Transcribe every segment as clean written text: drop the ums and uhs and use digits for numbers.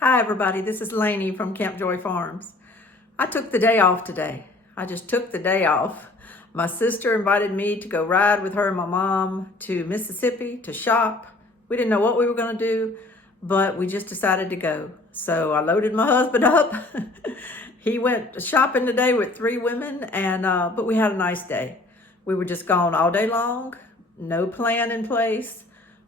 Hi everybody, this is Lainey from Camp Joy Farms. I took the day off today. I just took the day off. My sister invited me to go ride with her and my mom to Mississippi to shop. We didn't know what we were going to do, but we just decided to go. So I loaded my husband up. He went shopping today with 3 women, and but we had a nice day. We were just gone all day long, no plan in place.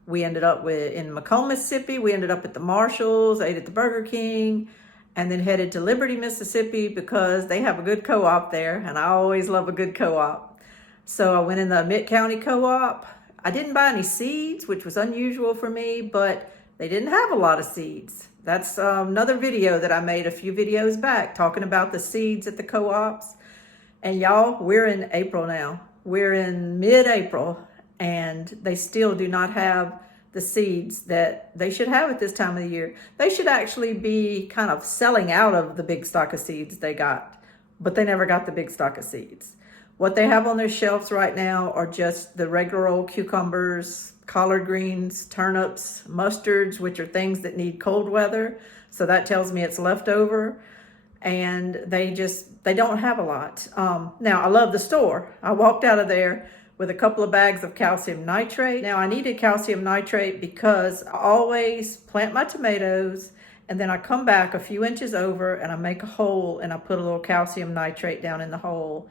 We ended up in Macomb, Mississippi. We ended up at the Marshalls, ate at the Burger King, and then headed to Liberty, Mississippi because they have a good co-op there, and I always love a good co-op. So I went in the Mid County Co-op. I didn't buy any seeds, which was unusual for me, but they didn't have a lot of seeds. That's another video that I made a few videos back talking about the seeds at the co-ops. And y'all, we're in April now. We're in mid-April, and they still do not have the seeds that they should have at this time of the year. They should actually be kind of selling out of the big stock of seeds they got, but they never got the big stock of seeds. What they have on their shelves right now are just the regular old cucumbers, collard greens, turnips, mustards, which are things that need cold weather. So that tells me it's leftover. And they don't have a lot. Now, I love the store. I walked out of there with a couple of bags of calcium nitrate. Now, I needed calcium nitrate because I always plant my tomatoes and then I come back a few inches over and I make a hole and I put a little calcium nitrate down in the hole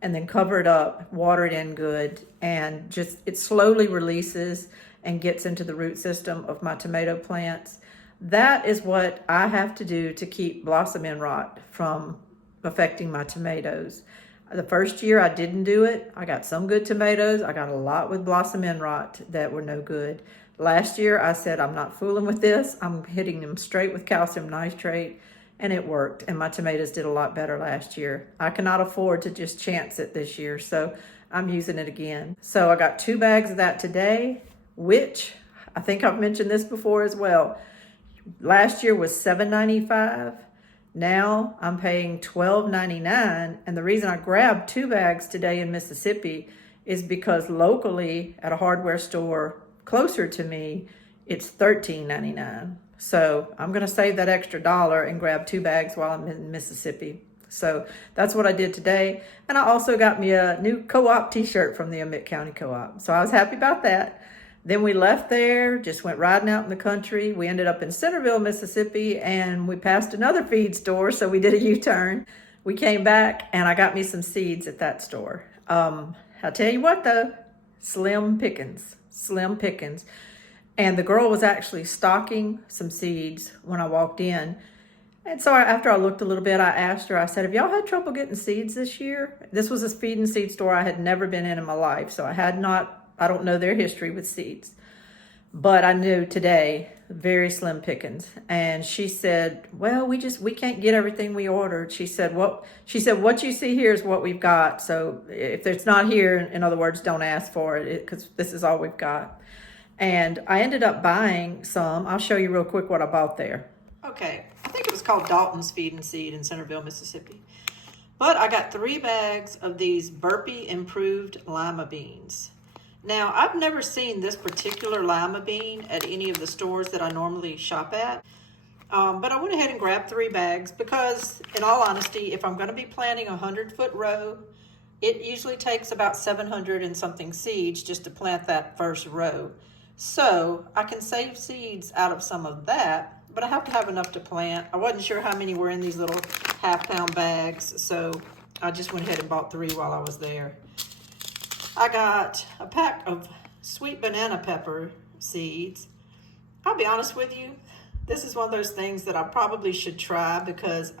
and then cover it up, water it in good, and just it slowly releases and gets into the root system of my tomato plants. That is what I have to do to keep blossom end rot from affecting my tomatoes. The first year I didn't do it. I got some good tomatoes. I got a lot with blossom end rot that were no good. Last year I said, I'm not fooling with this. I'm hitting them straight with calcium nitrate, and it worked. And my tomatoes did a lot better last year. I cannot afford to just chance it this year, so I'm using it again. So I got 2 bags of that today, which I think I've mentioned this before as well. Last year was $7.95. Now I'm paying $12.99. And the reason I grabbed 2 bags today in Mississippi is because locally at a hardware store closer to me, it's $13.99. So I'm going to save that extra dollar and grab 2 bags while I'm in Mississippi. So that's what I did today. And I also got me a new co-op t-shirt from the Mid County Co-op. So I was happy about that. Then we left there, just went riding out in the country. We ended up in Centerville, Mississippi, and we passed another feed store, so we did a U-turn. We came back, and I got me some seeds at that store. I'll tell you what, though, slim pickings, slim pickings. And the girl was actually stocking some seeds when I walked in. And so after I looked a little bit, I asked her, I said, have y'all had trouble getting seeds this year? This was a feed and seed store I had never been in my life, so I don't know their history with seeds, but I knew today, very slim pickings. And she said, well, we can't get everything we ordered. She said, what you see here is what we've got. So if it's not here, in other words, don't ask for it because this is all we've got. And I ended up buying some. I'll show you real quick what I bought there. Okay, I think it was called Dalton's Feed and Seed in Centerville, Mississippi. But I got 3 bags of these Burpee Improved Lima beans. Now, I've never seen this particular lima bean at any of the stores that I normally shop at, but I went ahead and grabbed 3 bags because, in all honesty, if I'm going to be planting a 100-foot row, it usually takes about 700 and something seeds just to plant that first row. So I can save seeds out of some of that, but I have to have enough to plant. I wasn't sure how many were in these little half-pound bags, so I just went ahead and bought 3 while I was there. I got a pack of sweet banana pepper seeds. I'll be honest with you, this is one of those things that I probably should try because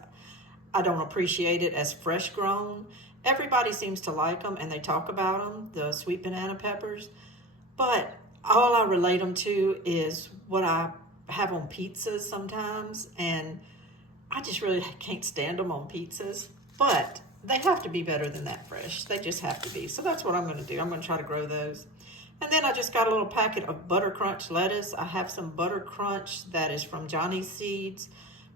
I don't appreciate it as fresh grown. Everybody seems to like them and they talk about them, the sweet banana peppers, but all I relate them to is what I have on pizzas sometimes, and I just really can't stand them on pizzas, but they have to be better than that fresh. They just have to be. So that's what I'm going to do. I'm going to try to grow those. And then I just got a little packet of Butter Crunch lettuce. I have some Butter Crunch that is from Johnny's Seeds,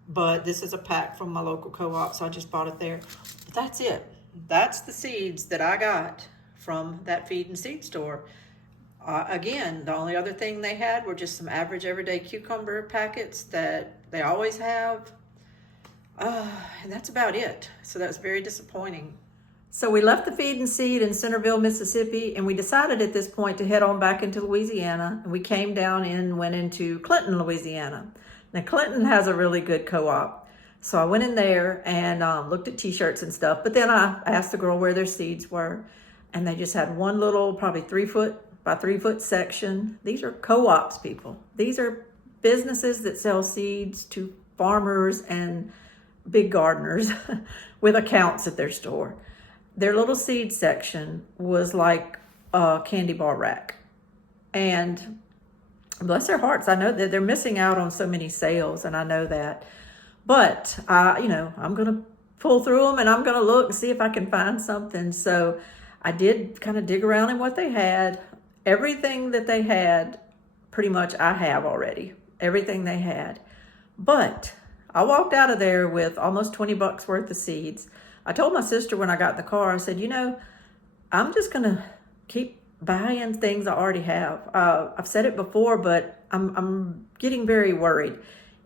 but this is a pack from my local co-op, so I just bought it there. But that's it. That's the seeds that I got from that feed and seed store. Again, the only other thing they had were just some average everyday cucumber packets that they always have. And that's about it. So that was very disappointing. So we left the feed and seed in Centerville, Mississippi, and we decided at this point to head on back into Louisiana. And we came down and went into Clinton, Louisiana. Now, Clinton has a really good co-op. So I went in there and looked at t-shirts and stuff. But then I asked the girl where their seeds were. And they just had one little, probably 3 foot by 3 foot section. These are co-ops, people. These are businesses that sell seeds to farmers and big gardeners with accounts at their store. Their little seed section was like a candy bar rack. And bless their hearts, I know that they're missing out on so many sales, and I know that. But, I'm going to pull through them, and I'm going to look and see if I can find something. So I did kind of dig around in what they had. Everything that they had, pretty much I have already. Everything they had. But I walked out of there with almost $20 worth of seeds. I told my sister when I got in the car, I said, I'm just going to keep buying things I already have. I've said it before, but I'm getting very worried.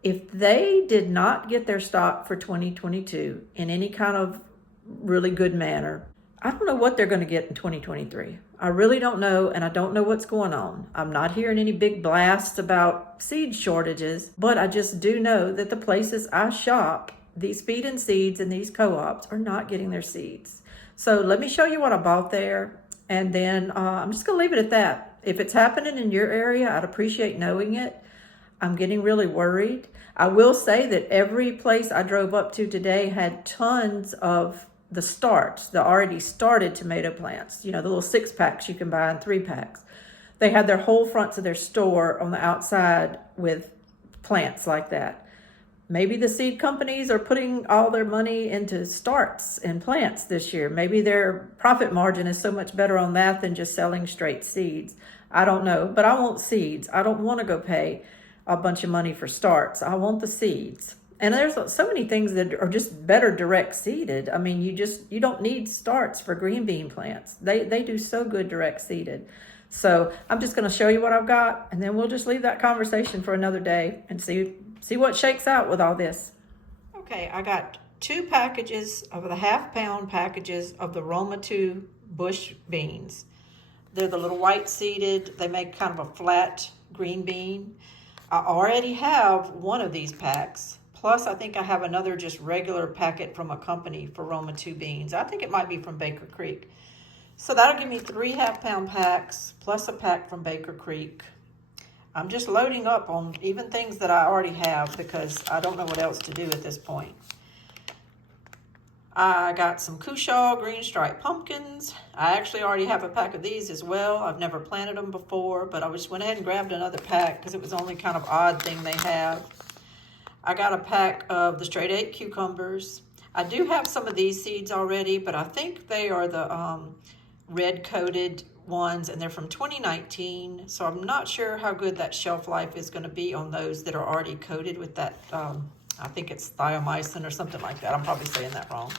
If they did not get their stock for 2022 in any kind of really good manner, I don't know what they're going to get in 2023. I really don't know, and I don't know what's going on. I'm not hearing any big blasts about seed shortages, but I just do know that the places I shop, these feed and seeds and these co-ops are not getting their seeds. So let me show you what I bought there, and then I'm just going to leave it at that. If it's happening in your area, I'd appreciate knowing it. I'm getting really worried. I will say that every place I drove up to today had tons of the already started tomato plants, the little 6-packs you can buy in 3-packs. They had their whole fronts of their store on the outside with plants like that. Maybe the seed companies are putting all their money into starts and plants this year. Maybe their profit margin is so much better on that than just selling straight seeds. I don't know, but I want seeds. I don't want to go pay a bunch of money for starts. I want the seeds. And there's so many things that are just better direct seeded. I mean, you don't need starts for green bean plants. They do so good direct seeded. So I'm just going to show you what I've got, and then we'll just leave that conversation for another day and see what shakes out with all this. Okay, I got 2 packages of the half-pound packages of the Roma 2 bush beans. They're the little white seeded. They make kind of a flat green bean. I already have one of these packs. Plus, I think I have another just regular packet from a company for Roma 2 beans. I think it might be from Baker Creek. So that'll give me 3 half-pound packs plus a pack from Baker Creek. I'm just loading up on even things that I already have because I don't know what else to do at this point. I got some Cushaw green striped pumpkins. I actually already have a pack of these as well. I've never planted them before, but I just went ahead and grabbed another pack because it was the only kind of odd thing they have. I got a pack of the straight 8 cucumbers. I do have some of these seeds already, but I think they are the red coated ones, and they're from 2019. So I'm not sure how good that shelf life is going to be on those that are already coated with that, I think it's thiomycin or something like that. I'm probably saying that wrong.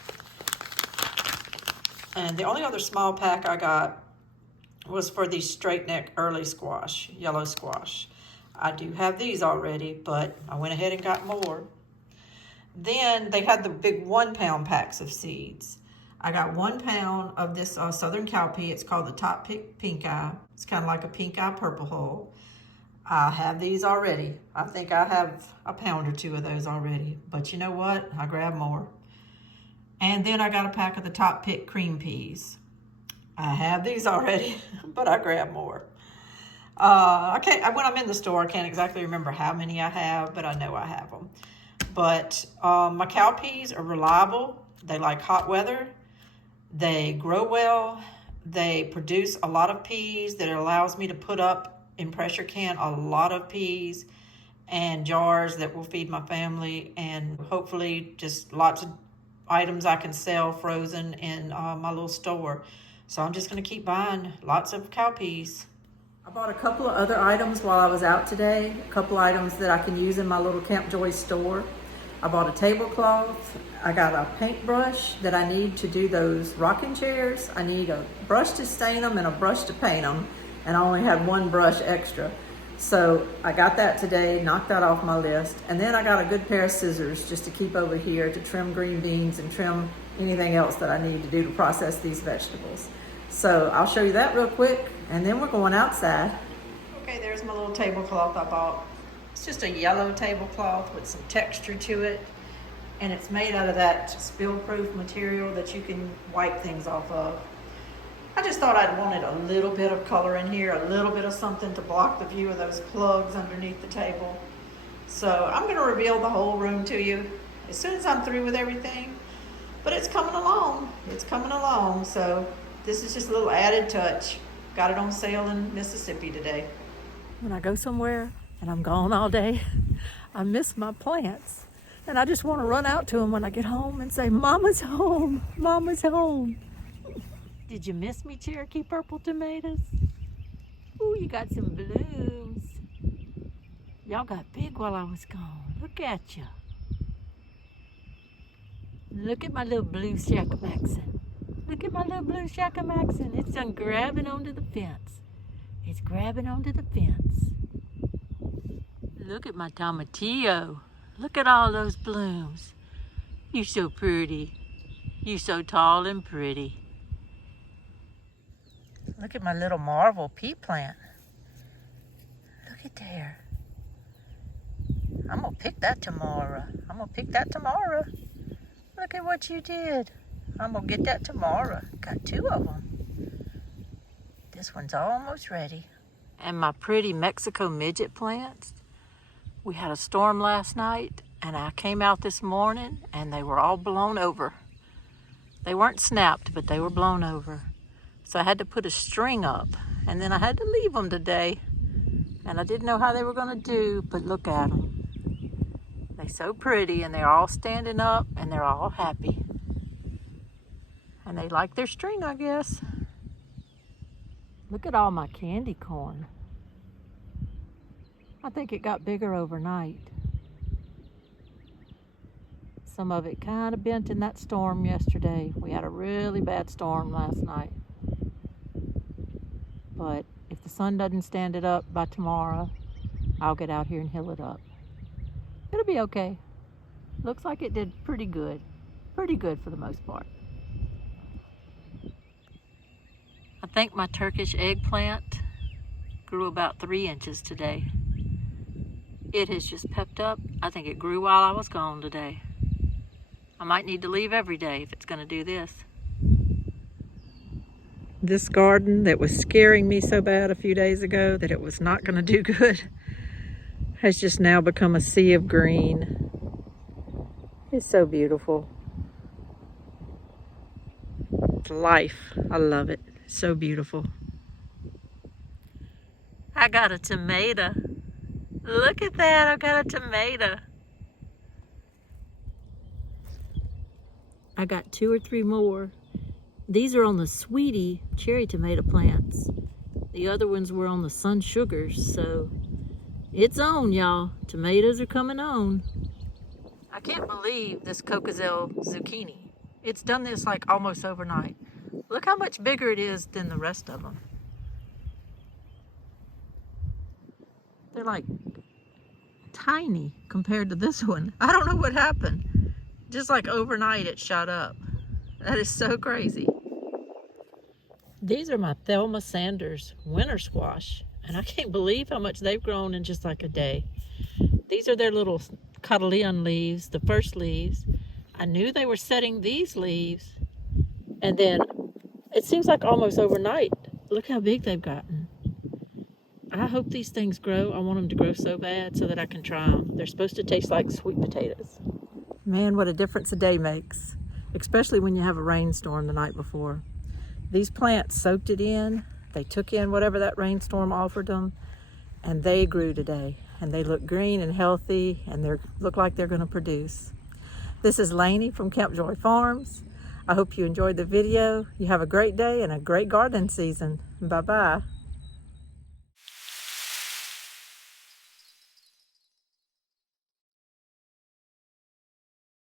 And the only other small pack I got was for the straight neck early squash, yellow squash. I do have these already, but I went ahead and got more. Then they had the big 1-pound packs of seeds. I got 1 pound of this southern cowpea. It's called the top pink eye. It's kind of like a pink eye purple hull. I have these already. I think I have a pound or 2 of those already. But you know what? I grabbed more. And then I got a pack of the top pick cream peas. I have these already, but I grabbed more. When I'm in the store, I can't exactly remember how many I have, but I know I have them. But my cowpeas are reliable. They like hot weather. They grow well. They produce a lot of peas that allows me to put up in pressure can a lot of peas and jars that will feed my family, and hopefully just lots of items I can sell frozen in my little store. So I'm just going to keep buying lots of cowpeas. I bought a couple of other items while I was out today, a couple items that I can use in my little Camp Joy store. I bought a tablecloth. I got a paintbrush that I need to do those rocking chairs. I need a brush to stain them and a brush to paint them. and I only had one brush extra. So I got that today, knocked that off my list. And then I got a good pair of scissors just to keep over here to trim green beans and trim anything else that I need to do to process these vegetables. So I'll show you that real quick, and then we're going outside. Okay, there's my little tablecloth I bought. It's just a yellow tablecloth with some texture to it. And it's made out of that spill-proof material that you can wipe things off of. I just thought I'd wanted a little bit of color in here, a little bit of something to block the view of those plugs underneath the table. So I'm gonna reveal the whole room to you as soon as I'm through with everything. But it's coming along, So this is just a little added touch. Got it on sale in Mississippi today. When I go somewhere and I'm gone all day, I miss my plants. And I just want to run out to them when I get home and say, Mama's home, Mama's home. Did you miss me, Cherokee purple tomatoes? Ooh, you got some blooms. Y'all got big while I was gone. Look at you. Look at my little blue shakamaxin. Look at my little blue shakamaxin. It's done grabbing onto the fence. It's grabbing onto the fence. Look at my tomatillo. Look at all those blooms. You're so pretty. You're so tall and pretty. Look at my little marvel pea plant. Look at there. I'm gonna pick that tomorrow. Look at what you did. I'm gonna get that tomorrow. Got 2 of them. This one's almost ready. And my pretty Mexico midget plants. We had a storm last night, and I came out this morning, and they were all blown over. They weren't snapped, but they were blown over. So I had to put a string up, and then I had to leave them today. And I didn't know how they were going to do, but look at them. They're so pretty, and they're all standing up, and they're all happy. And they like their string, I guess. Look at all my candy corn. I think it got bigger overnight. Some of it kind of bent in that storm yesterday. We had a really bad storm last night. But if the sun doesn't stand it up by tomorrow, I'll get out here and hill it up. It'll be okay. Looks like it did pretty good. Pretty good for the most part. I think my Turkish eggplant grew about 3 inches today. It has just pepped up. I think it grew while I was gone today. I might need to leave every day if it's going to do this. This garden that was scaring me so bad a few days ago that it was not going to do good has just now become a sea of green. It's so beautiful. It's life. I love it. So beautiful. I got a tomato. Look at that, I got a tomato. I got 2 or 3 more. These are on the sweetie cherry tomato plants. The other ones were on the sun sugars, so it's on, y'all. Tomatoes are coming on. I can't believe this Cocozelle zucchini. It's done this like almost overnight. Look how much bigger it is than the rest of them. They're like tiny compared to this one. I don't know what happened. Just like overnight it shot up. That is so crazy. These are my Thelma Sanders winter squash, and I can't believe how much they've grown in just like a day. These are their little cotyledon leaves, the first leaves. I knew they were setting these leaves, and then it seems like almost overnight. Look how big they've gotten. I hope these things grow. I want them to grow so bad so that I can try them. They're supposed to taste like sweet potatoes. Man, what a difference a day makes, especially when you have a rainstorm the night before. These plants soaked it in. They took in whatever that rainstorm offered them, and they grew today. And they look green and healthy, and they look like they're going to produce. This is Lainey from Camp Joy Farms. I hope you enjoyed the video. You have a great day and a great gardening season. Bye-bye.